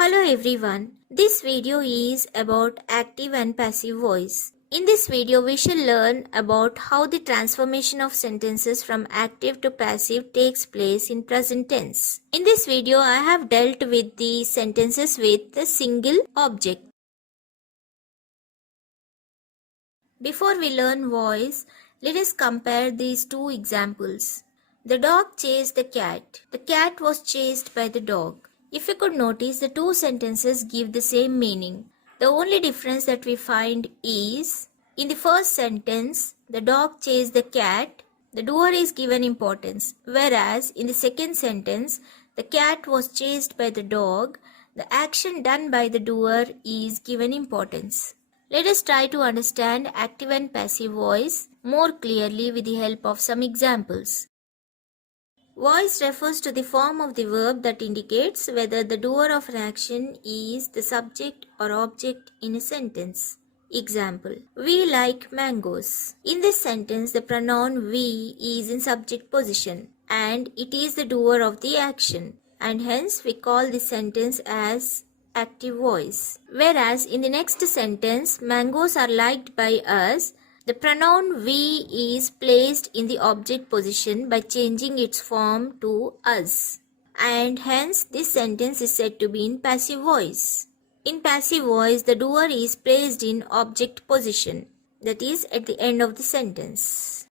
Hello everyone. This video is about active and passive voice. In this video, we shall learn about how the transformation of sentences from active to passive takes place in present tense. In this video, I have dealt with the sentences with a single object. Before we learn voice, let us compare these two examples. The dog chased the cat. The cat was chased by the dog. If you could notice, the two sentences give the same meaning. The only difference that we find is, in the first sentence, the dog chased the cat, the doer is given importance, whereas in the second sentence, the cat was chased by the dog, the action done by the doer is given importance. Let us try to understand active and passive voice more clearly with the help of some examples. Voice refers to the form of the verb that indicates whether the doer of an action is the subject or object in a sentence. Example: we like mangoes. In this sentence, the pronoun we is in subject position and it is the doer of the action, and hence we call this sentence as active voice. Whereas in the next sentence, mangoes are liked by us, the pronoun we is placed in the object position by changing its form to us, and hence this sentence is said to be in passive voice. In passive voice, the doer is placed in object position, that is at the end of the sentence.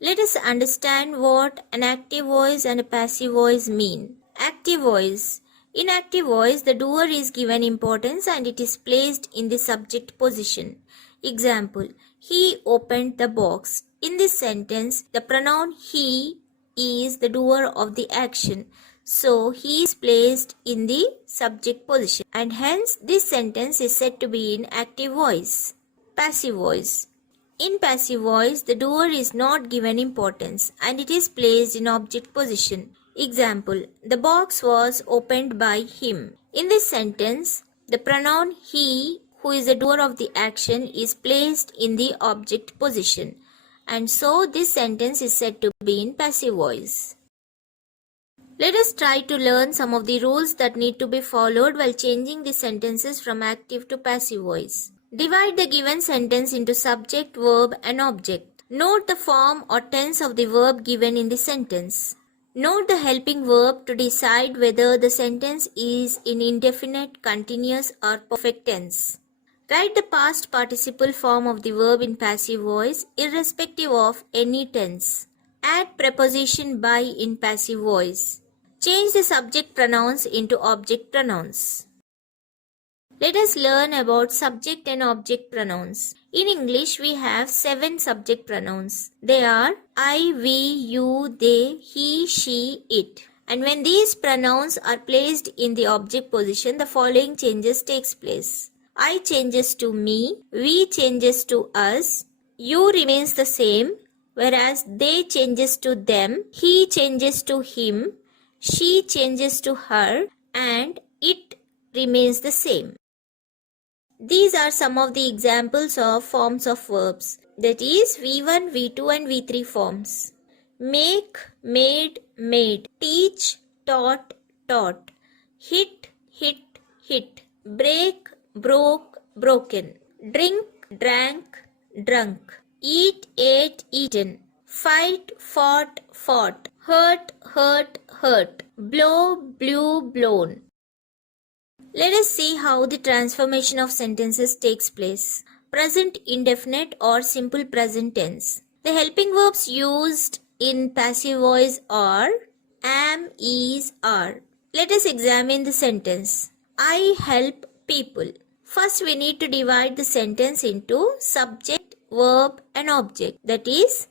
Let us understand what an active voice and a passive voice mean. Active voice. In active voice, the doer is given importance and it is placed in the subject position. Example: he opened the box. In this sentence, the pronoun he is the doer of the action, so he is placed in the subject position, and hence this sentence is said to be in active voice. Passive voice. In passive voice, the doer is not given importance and it is placed in object position. Example: the box was opened by him. In this sentence, the pronoun he, who is the doer of the action, is placed in the object position, and so this sentence is said to be in passive voice. Let us try to learn some of the rules that need to be followed while changing the sentences from active to passive voice. Divide the given sentence into subject, verb, and object. Note the form or tense of the verb given in the sentence. Note the helping verb to decide whether the sentence is in indefinite, continuous, or perfect tense. Write the past participle form of the verb in passive voice irrespective of any tense. Add preposition by in passive voice. Change the subject pronouns into object pronouns. Let us learn about subject and object pronouns. In English, we have 7 subject pronouns. They are I, we, you, they, he, she, it. And when these pronouns are placed in the object position, the following changes takes place. I changes to me, we changes to us, you remains the same, whereas they changes to them, he changes to him, she changes to her, and it remains the same. These are some of the examples of forms of verbs, that is V1, V2 and V3 forms. Make, made, made. Teach, taught, taught. Hit, hit, hit. Break, broke, broken. Drink, drank, drunk. Eat, ate, eaten. Fight, fought, fought. Hurt, hurt, hurt. Blow, blew, blown. Let us see how the transformation of sentences takes place. Present indefinite or simple present tense. The helping verbs used in passive voice are am, is, are. Let us examine the sentence. I help people. First, we need to divide the sentence into subject, verb, and object. That is,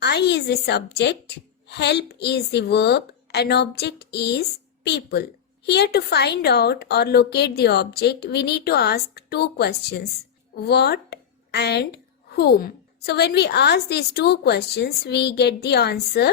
I is the subject, help is the verb, and object is people. Here, to find out or locate the object, we need to ask 2 questions. What and whom? So when we ask these 2 questions, we get the answer,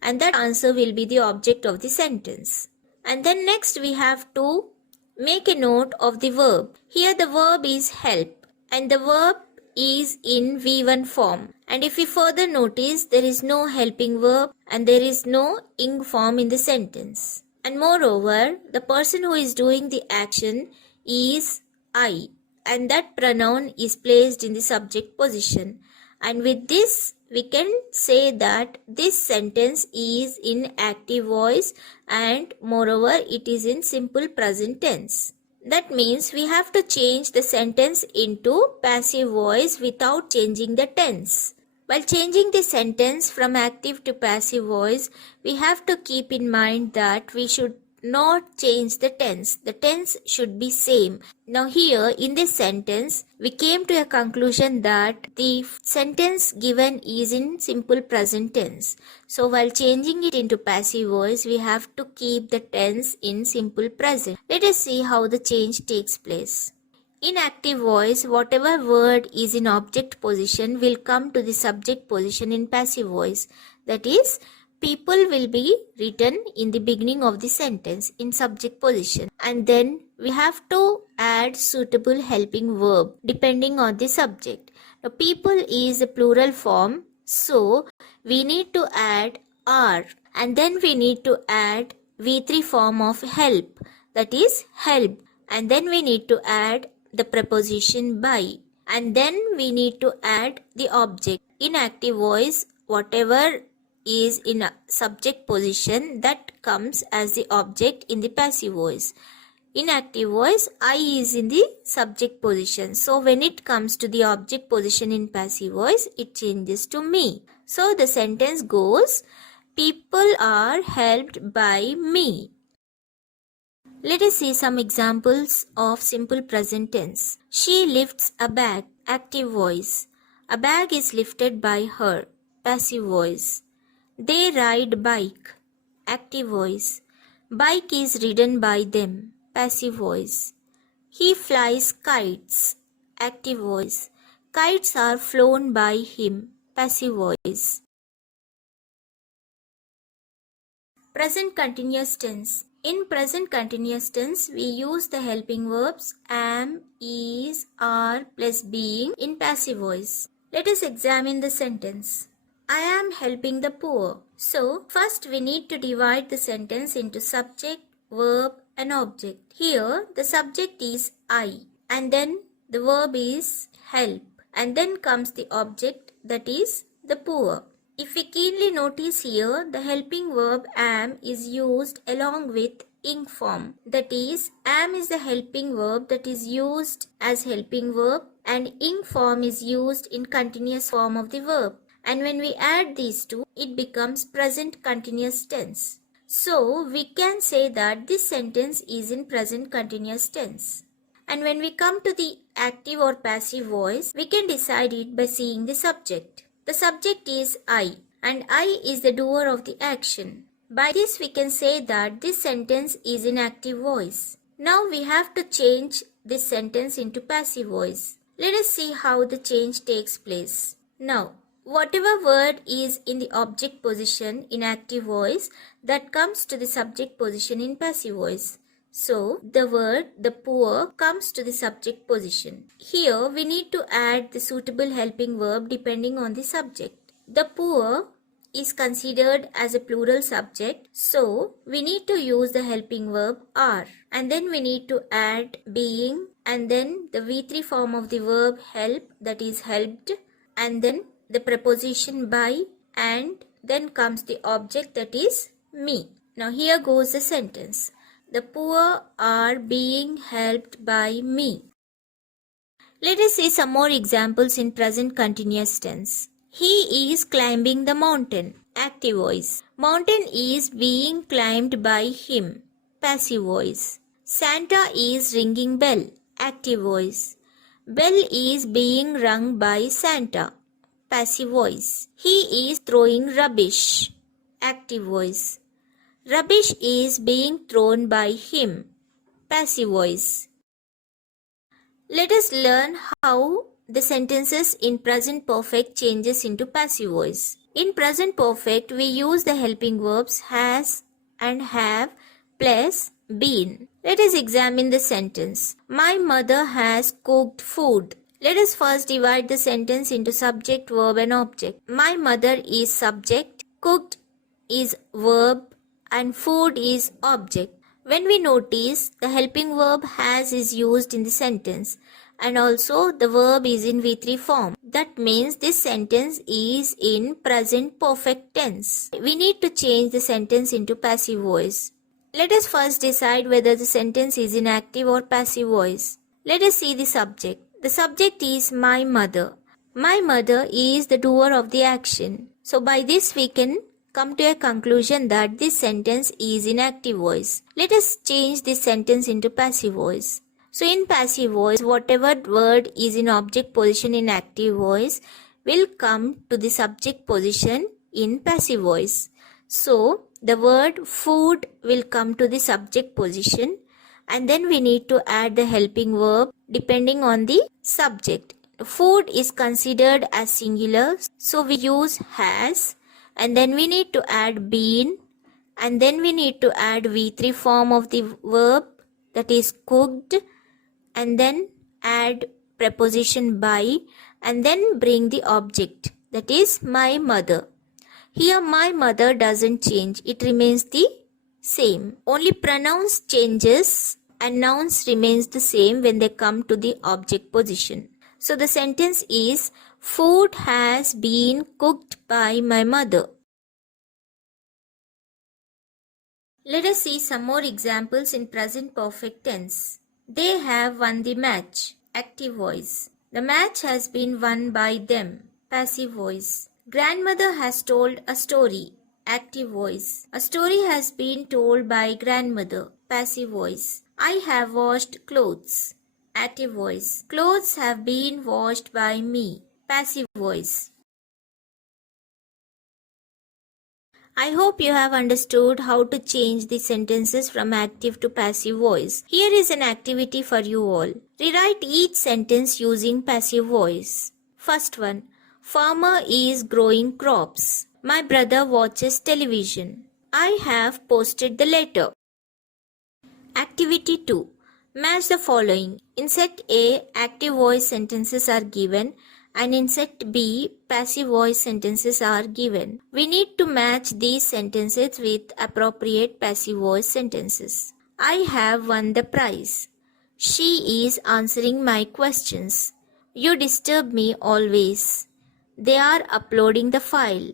and that answer will be the object of the sentence. And then next we have to make a note of the verb. Here the verb is help and the verb is in V1 form. And if we further notice, there is no helping verb and there is no ing form in the sentence. And moreover, the person who is doing the action is I, and that pronoun is placed in the subject position. And with this, we can say that this sentence is in active voice, and moreover, it is in simple present tense. That means we have to change the sentence into passive voice without changing the tense. While changing the sentence from active to passive voice, we have to keep in mind that we should not change the tense. The tense should be same. Now here in this sentence, we came to a conclusion that the sentence given is in simple present tense. So while changing it into passive voice, we have to keep the tense in simple present. Let us see how the change takes place. In active voice, whatever word is in object position will come to the subject position in passive voice. That is, people will be written in the beginning of the sentence in subject position. And then we have to add suitable helping verb depending on the subject. Now, people is a plural form, so we need to add are. And then we need to add V3 form of help, that is help. And then we need to add the preposition by, and then we need to add the object. In active voice, whatever is in a subject position, that comes as the object in the passive voice. In active voice, I is in the subject position. So when it comes to the object position in passive voice, it changes to me. So the sentence goes, people are helped by me. Let us see some examples of simple present tense. She lifts a bag, active voice. A bag is lifted by her, passive voice. They ride bike, active voice. Bike is ridden by them, passive voice. He flies kites, active voice. Kites are flown by him, passive voice. Present continuous tense. In present continuous tense, we use the helping verbs am, is, are plus being in passive voice. Let us examine the sentence. I am helping the poor. So, first we need to divide the sentence into subject, verb and object. Here, the subject is I, and then the verb is help, and then comes the object, that is the poor. If we keenly notice here, the helping verb am is used along with ing form. That is, am is the helping verb that is used as helping verb, and ing form is used in continuous form of the verb. And when we add these two, it becomes present continuous tense. So, we can say that this sentence is in present continuous tense. And when we come to the active or passive voice, we can decide it by seeing the subject. The subject is I, and I is the doer of the action. By this we can say that this sentence is in active voice. Now we have to change this sentence into passive voice. Let us see how the change takes place. Now, whatever word is in the object position in active voice, that comes to the subject position in passive voice. So, the word the poor comes to the subject position. Here, we need to add the suitable helping verb depending on the subject. The poor is considered as a plural subject, so we need to use the helping verb are. And then we need to add being, and then the V3 form of the verb help, that is helped, and then the preposition by, and then comes the object, that is me. Now here goes the sentence. The poor are being helped by me. Let us see some more examples in present continuous tense. He is climbing the mountain. Active voice. Mountain is being climbed by him. Passive voice. Santa is ringing bell. Active voice. Bell is being rung by Santa. Passive voice. He is throwing rubbish. Active voice. Rubbish is being thrown by him. Passive voice. Let us learn how the sentences in present perfect changes into passive voice. In present perfect, we use the helping verbs has and have plus been. Let us examine the sentence. My mother has cooked food. Let us first divide the sentence into subject, verb and object. My mother is subject, cooked is verb, and food is object. When we notice, the helping verb has is used in the sentence and also the verb is in V3 form. That means this sentence is in present perfect tense. We need to change the sentence into passive voice. Let us first decide whether the sentence is in active or passive voice. Let us see the subject. The subject is my mother. My mother is the doer of the action. So by this we can come to a conclusion that this sentence is in active voice. Let us change this sentence into passive voice. So in passive voice, whatever word is in object position in active voice will come to the subject position in passive voice. So the word food will come to the subject position and then we need to add the helping verb depending on the subject. Food is considered as singular, so we use has, and then we need to add been, and then we need to add V3 form of the verb, that is cooked, and then add preposition by, and then bring the object, that is my mother. Here my mother doesn't change, it remains the same. Only pronouns changes and nouns remains the same when they come to the object position. So the sentence is, food has been cooked by my mother. Let us see some more examples in present perfect tense. They have won the match. Active voice. The match has been won by them. Passive voice. Grandmother has told a story. Active voice. A story has been told by grandmother. Passive voice. I have washed clothes. Active voice. Clothes have been washed by me. Passive voice. I hope you have understood how to change the sentences from active to passive voice. Here is an activity for you all. Rewrite each sentence using passive voice. First one. Farmer is growing crops. My brother watches television. I have posted the letter. Activity 2. Match the following. In set A, active voice sentences are given and in set B, passive voice sentences are given. We need to match these sentences with appropriate passive voice sentences. I have won the prize. She is answering my questions. You disturb me always. They are uploading the file.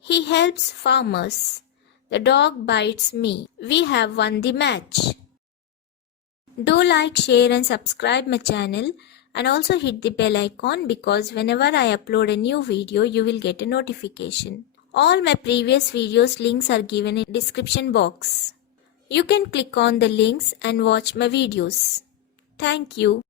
He helps farmers. The dog bites me. We have won the match. Do like, share and subscribe my channel and also hit the bell icon because whenever I upload a new video you will get a notification. All my previous videos links are given in description box. You can click on the links and watch my videos. Thank you.